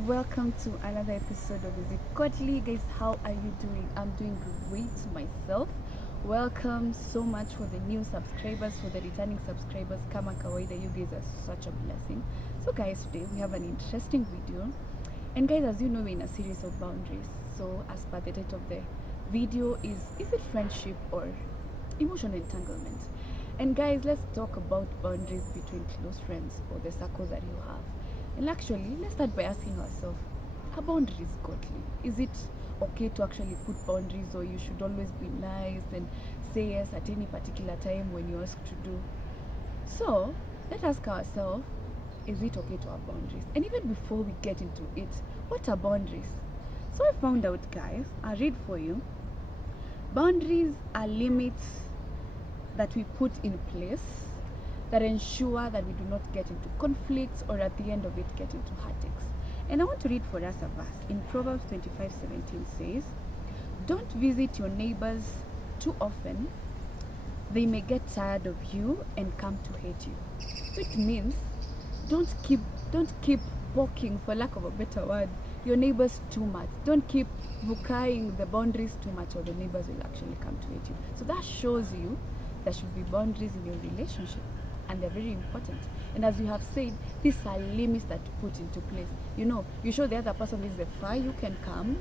welcome to another episode of Is It Godly? Guys, how are you doing? I'm doing great myself. Welcome so much for the new subscribers, for the returning subscribers. Kama kawaida, you guys are such a blessing. So guys, today we have an interesting video. And guys, as you know, we're in a series of boundaries. So as per the title of the video is it friendship or emotional entanglement? And guys, let's talk about boundaries between close friends or the circle that you have. And actually, let's start by asking ourselves, are boundaries godly? Is it okay to actually put boundaries, or you should always be nice and say yes at any particular time when you're asked to do? So, let's ask ourselves, is it okay to have boundaries? And even before we get into it, what are boundaries? So I found out, guys, I'll read for you. Boundaries are limits that we put in place that ensure that we do not get into conflicts, or at the end of it get into heartaches. And I want to read for us a verse in Proverbs 25:17 says, "Don't visit your neighbors too often. They may get tired of you and come to hate you." So it means don't keep poking, for lack of a better word, your neighbors too much. Don't keep vukaing the boundaries too much, or the neighbors will actually come to hate you. So that shows you there should be boundaries in your relationship, and they're very important. And as you have said, these are limits that you put into place. You show the other person this is the far you can come,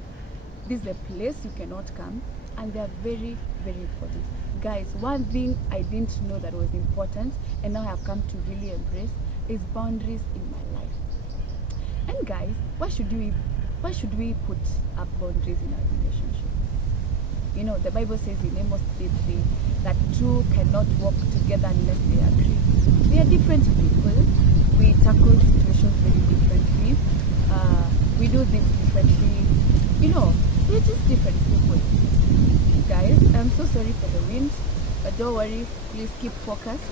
this is the place you cannot come, and they're very, very important. Guys, one thing I didn't know that was important, and now I have come to really embrace, is boundaries in my life. And guys, why should we put up boundaries in our relationship? The Bible says in Amos 3:3 that two cannot walk together unless they agree. We are different people. We tackle situations very differently. We do things differently. We're just different people. Guys, I'm so sorry for the wind, but don't worry, please keep focused.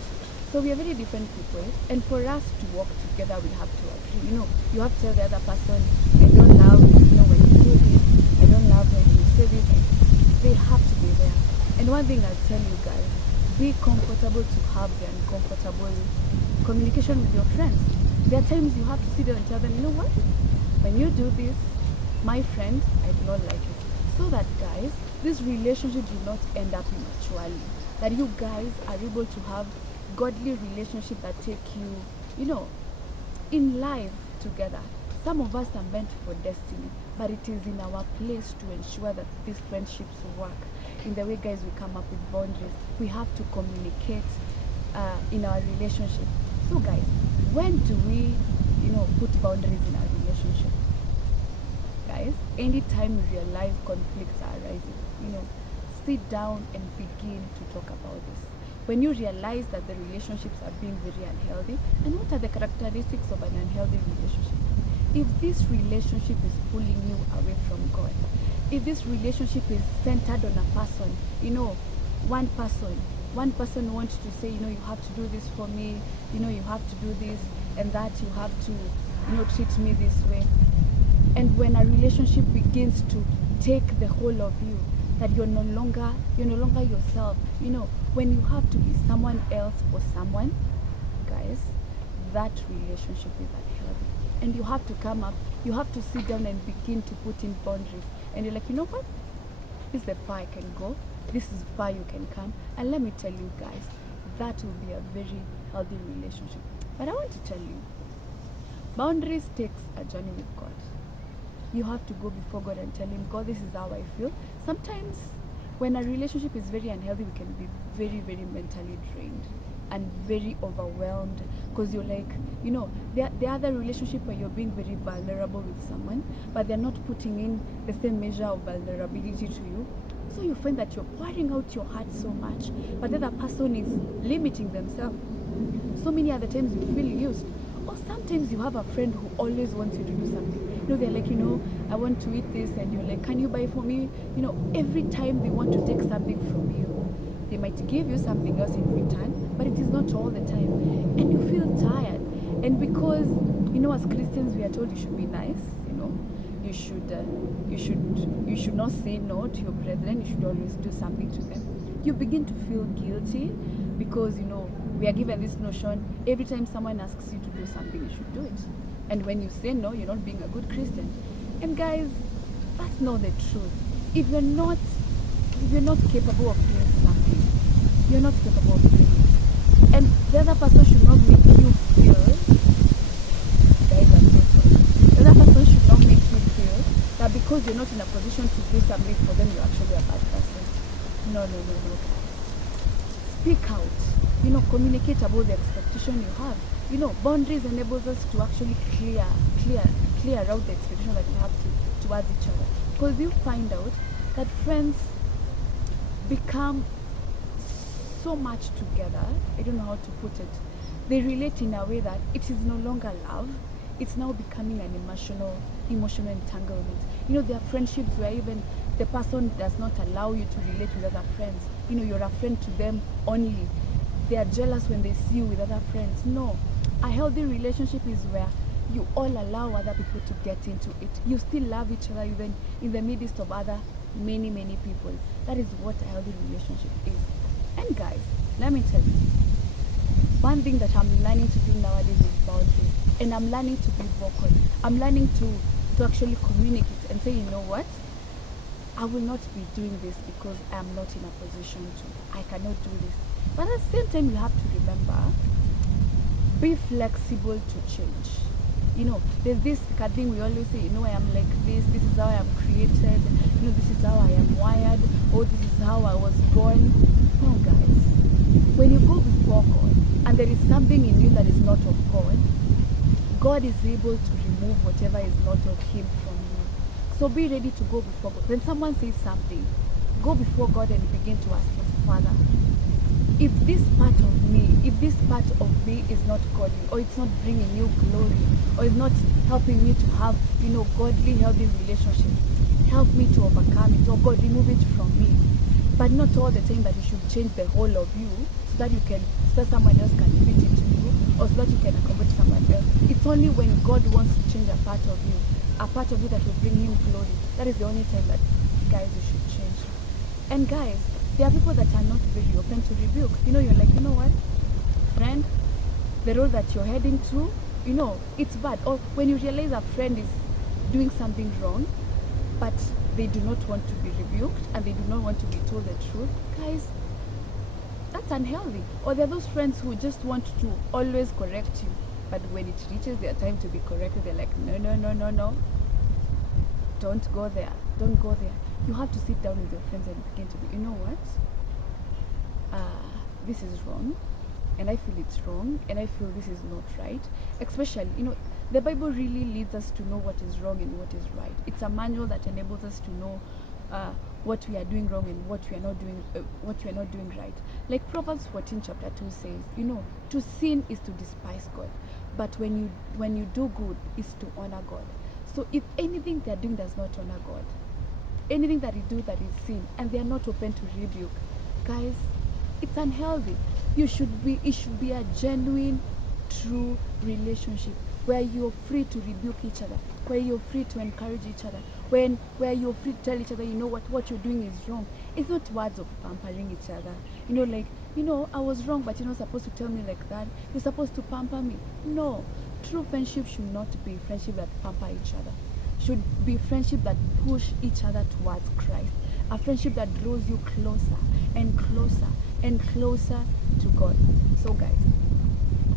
So we are very different people, and for us to work together, we have to agree. You have to tell the other person, I don't love, when you do this, I don't love when you say this. They have to be there. And one thing I'll tell you guys, be comfortable to have the uncomfortable communication with your friends. There are times you have to sit down and tell them, you know what? When you do this, my friend, I do not like it. So that, guys, this relationship will not end up immaturely. That you guys are able to have godly relationship that take you, in life together. Some of us are meant for destiny, but it is in our place to ensure that these friendships work. In the way, guys, we come up with boundaries, we have to communicate in our relationship. So, guys, when do we, put boundaries in our relationship? Guys, anytime you realize conflicts are arising, sit down and begin to talk about this. When you realize that the relationships are being very unhealthy, and what are the characteristics of an unhealthy relationship? If this relationship is pulling you away from God, if this relationship is centered on a person, one person wants to say, you have to do this for me, you have to do this and that, you have to, treat me this way. And when a relationship begins to take the whole of you, that you're no longer yourself, when you have to be someone else for someone, guys, that relationship is unhealthy. And you have to come up, you have to sit down and begin to put in boundaries. And you're like, you know what? This is the far I can go. This is far you can come. And let me tell you guys, that will be a very healthy relationship. But I want to tell you, boundaries takes a journey with God. You have to go before God and tell him, God, this is how I feel. Sometimes when a relationship is very unhealthy, we can be very, very mentally drained and very overwhelmed, because you're like, the other relationship where you're being very vulnerable with someone, but they're not putting in the same measure of vulnerability to you. So you find that you're pouring out your heart so much, but the other person is limiting themselves. So many other times you feel used. Or sometimes you have a friend who always wants you to do something. They're like, I want to eat this, and you're like, can you buy for me? Every time they want to take something from you. They might give you something else in return, but it is not all the time. And you feel tired. And because, as Christians, we are told you should be nice, you should not say no to your brethren, you should always do something to them. You begin to feel guilty because, we are given this notion, every time someone asks you to do something, you should do it. And when you say no, you're not being a good Christian. And guys, that's not the truth. If you're not capable of doing something, you're not capable of doing it. And the other person should not make you feel, guys, I'm so sorry. The other person should not make you feel that because you're not in a position to do something for them, you're actually a bad person. No, guys. Speak out. Communicate about the expectation you have. Boundaries enables us to actually clear out the expectation that we have towards each other. Because you find out that friends become so much together. I don't know how to put it. They relate in a way that it is no longer love. It's now becoming an emotional entanglement. There are friendships where even the person does not allow you to relate with other friends. You're a friend to them only. They are jealous when they see you with other friends. No. A healthy relationship is where you all allow other people to get into it. You still love each other even in the midst of other many people. That is what a healthy relationship is. And guys, let me tell you, one thing that I'm learning to do nowadays is boundaries. And I'm learning to be vocal. I'm learning to actually communicate and say, you know what? I will not be doing this because I'm not in a position to. I cannot do this. But at the same time, you have to remember, be flexible to change. There's this thing we always say, I am like this is how I am created, this is how I am wired, or this is how I was born. No, guys. When you go before God, and there is something in you that is not of God, God is able to remove whatever is not of Him from you. So be ready to go before God. When someone says something, go before God and begin to ask Him, Father, if this part of me is not godly, or it's not bringing you glory, or it's not helping me to have, godly, healthy relationship, help me to overcome it, or God, remove it from me. But not all the time that you should change the whole of you so that someone else can fit into you, or so that you can accommodate someone else. It's only when God wants to change a part of you that will bring Him glory. That is the only time that, guys, you should change. And guys, there are people that are not very open to rebuke. You're like, what, friend, the road that you're heading to, it's bad. Or when you realize a friend is doing something wrong, but they do not want to be rebuked and they do not want to be told the truth, guys, that's unhealthy. Or there are those friends who just want to always correct you, but when it reaches their time to be corrected, they're like, no, don't go there. You have to sit down with your friends and begin to be, what? This is wrong, and I feel it's wrong, and I feel this is not right. Especially, the Bible really leads us to know what is wrong and what is right. It's a manual that enables us to know what we are doing wrong and what we are not doing right. Like Proverbs 14 chapter 2 says, to sin is to despise God, but when you do good is to honor God. So if anything they are doing does not honor God, anything that you do that is sin, and they are not open to rebuke, guys, it's unhealthy. It should be a genuine, true relationship where you're free to rebuke each other, where you're free to encourage each other, where you're free to tell each other, what you're doing is wrong. It's not words of pampering each other. I was wrong, but you're not supposed to tell me like that. You're supposed to pamper me. No. True friendship should not be friendship that pamper each other. Should be friendship that push each other towards Christ. A friendship that draws you closer and closer and closer to God. So guys,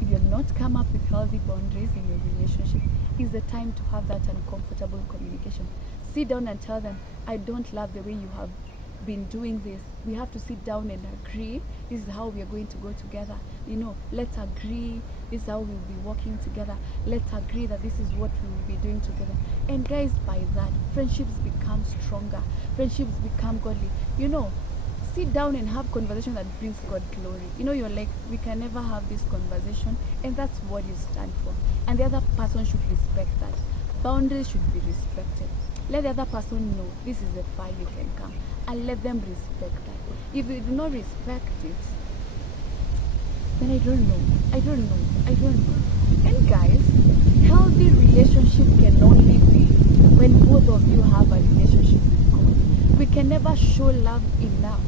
if you've not come up with healthy boundaries in your relationship, it's the time to have that uncomfortable communication. Sit down and tell them, I don't love the way you have been doing this. We have to sit down and agree. This is how we are going to go together. Let's agree. This is how we'll be working together. Let's agree that this is what we will be doing together. And guys, by that, friendships become stronger. Friendships become godly. Sit down and have conversation that brings God glory. You're like, we can never have this conversation, and that's what you stand for. And the other person should respect that. Boundaries should be respected. Let the other person know this is a far you can come, and let them respect that. If you do not respect it, then I don't know. And guys, healthy relationship can only be when both of you have a relationship with God. We can never show love enough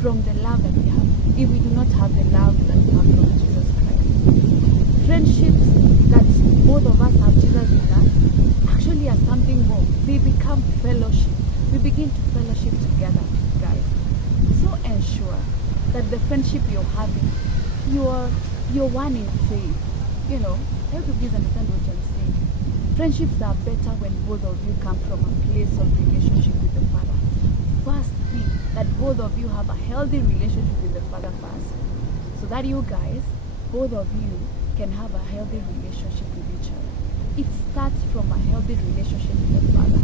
from the love that we have if we do not have the love that we have from Jesus Christ. Friendships that both of us you're one in faith. You know, I hope you guys understand what I'm saying. Friendships are better when both of you come from a place of relationship with the Father. First be that both of you have a healthy relationship with the Father first, so that you guys, both of you, can have a healthy relationship with each other. It starts from a healthy relationship with the Father.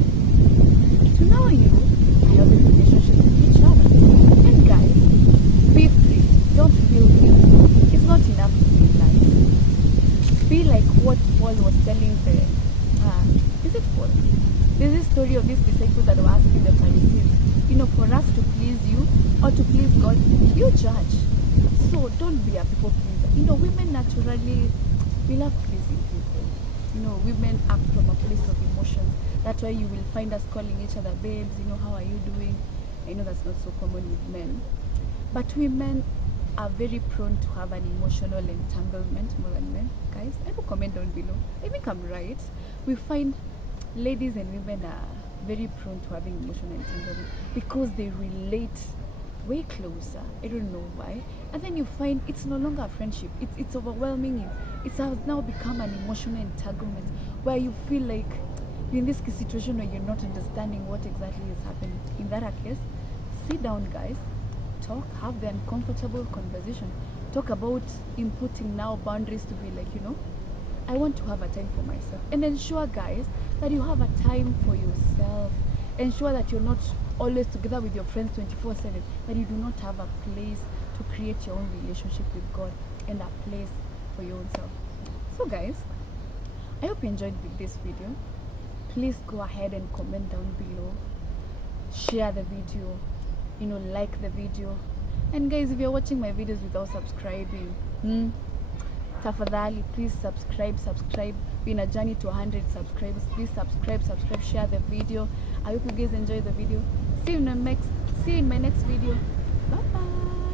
To know you, a healthy relationship with each other. And guys, be free. Don't feel guilty. It's not enough to be nice. Be like what Paul was telling the is it Paul? There's this story of these disciples that were asking the Pharisees, you know, for us to please you or to please God, you judge. So don't be a people pleaser. You know, women naturally, we love pleasing people. You know, women act from a place of emotions. That's why you will find us calling each other babes, you know, how are you doing? I know that's not so common with men. But women are very prone to have an emotional entanglement more than men. Guys, I will comment down below. I think I'm right. We find ladies and women are very prone to having emotional entanglement because they relate way closer. I don't know why. And then you find it's no longer a friendship. It's overwhelming you. It has now become an emotional entanglement where you feel like you're in this situation where you're not understanding what exactly is happening. In that case, sit down, guys. Talk, have the uncomfortable conversation. Talk about inputting now boundaries to be like, you know, I want to have a time for myself. And ensure, guys, that you have a time for yourself. Ensure that you're not always together with your friends 24/7, that you do not have a place to create your own relationship with God and a place for your own self. So guys, I hope you enjoyed this video. Please go ahead and comment down below. Share the video, you know, like the video. And guys, if you're watching my videos without subscribing, tafadhali, please subscribe. We're in a journey to 100 subscribers. Please subscribe, share the video. I hope you guys enjoy the video. See you in my next video. Bye bye.